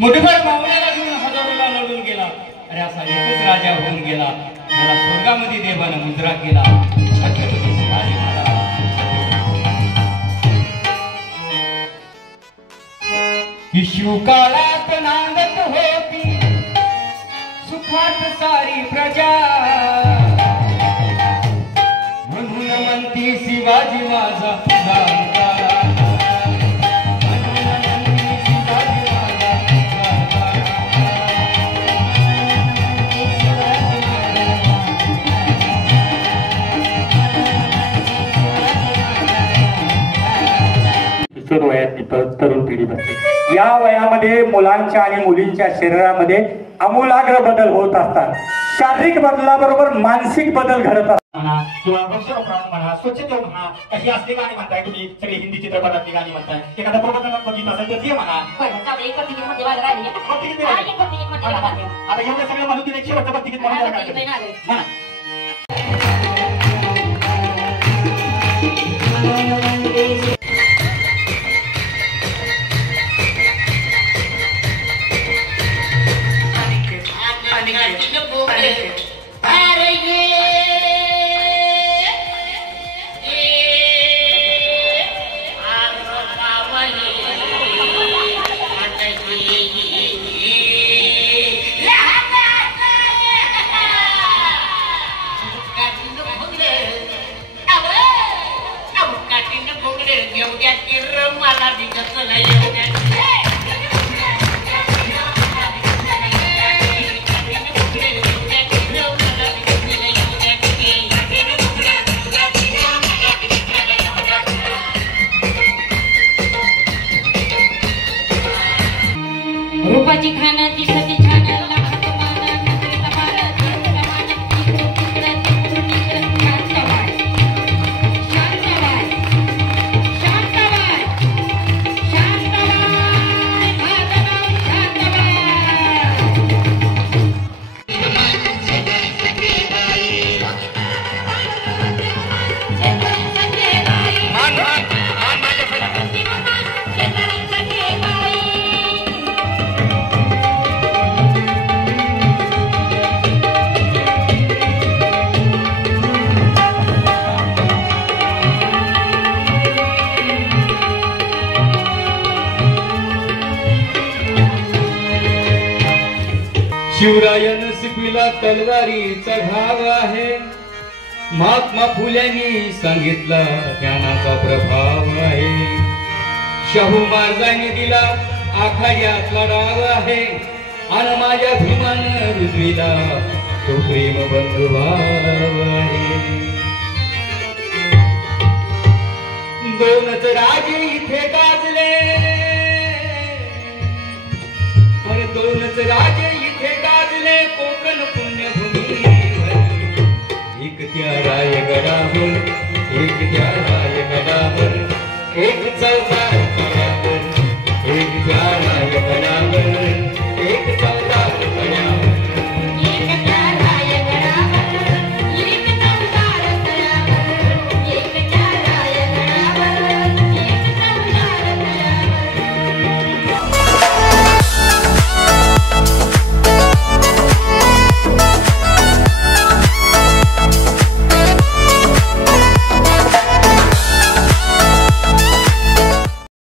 मुठभर मावळ्याला घेऊन हजारोला लढून गेला. अरे असा एकच राजा होऊन गेला, त्याला स्वर्गामध्ये देवानं मुद्रा केला. छत्रपती शिवाजी महाराज. की शिवकाळात नांदत होती सुखात सारी प्रजा, म्हणून म्हणती शिवाजी माझा जाणता. वयातली तरुण पिढी बनते. या वयामध्ये मुलांच्या आणि मुलींच्या शरीरामध्ये आमूलाग्र बदल होत असतात. शारीरिक बदलाबरोबर मानसिक बदल घडत असतात. किंवा वृक्षारोपण म्हणा, स्वच्छता म्हणा, कशी असली गाणी म्हणताय तुम्ही सगळी हिंदी चित्रपटातली गाणी म्हणताय. एखादा प्रबंधनात बघितलं असेल तर ते म्हणा. आता एवढं सगळं म्हणून तिने शेवटचं बघ तिकीट म्हणा. रूपाची खाना दिसते छान लाखात माना नजरेचा मारा देवचा माना इकडं तिकडं तिकडून इकडं शांतबाई शांतबाई शांतबाई शांतबाई माझं नाव शांतबाई. शिवरायन सिपीला तलवारीचा घाव आहे. महात्मा फुल्यांनी सांगितला ज्ञानाचा प्रभाव आहे. शाहू महाराजांनी दिला आखाड्यातला डाव आहे. आणि माझ्या भीमान रुजवीला तो प्रेम बंधुभाव आहे. दोनच राजे इथे गाजले, अरे दोनच राजे इथे गाजले कोकण पुण्यभूमीवर. एक त्या रायगडावर, एक त्या रायगडावर, एक चौकार एक त्या रायगडावर.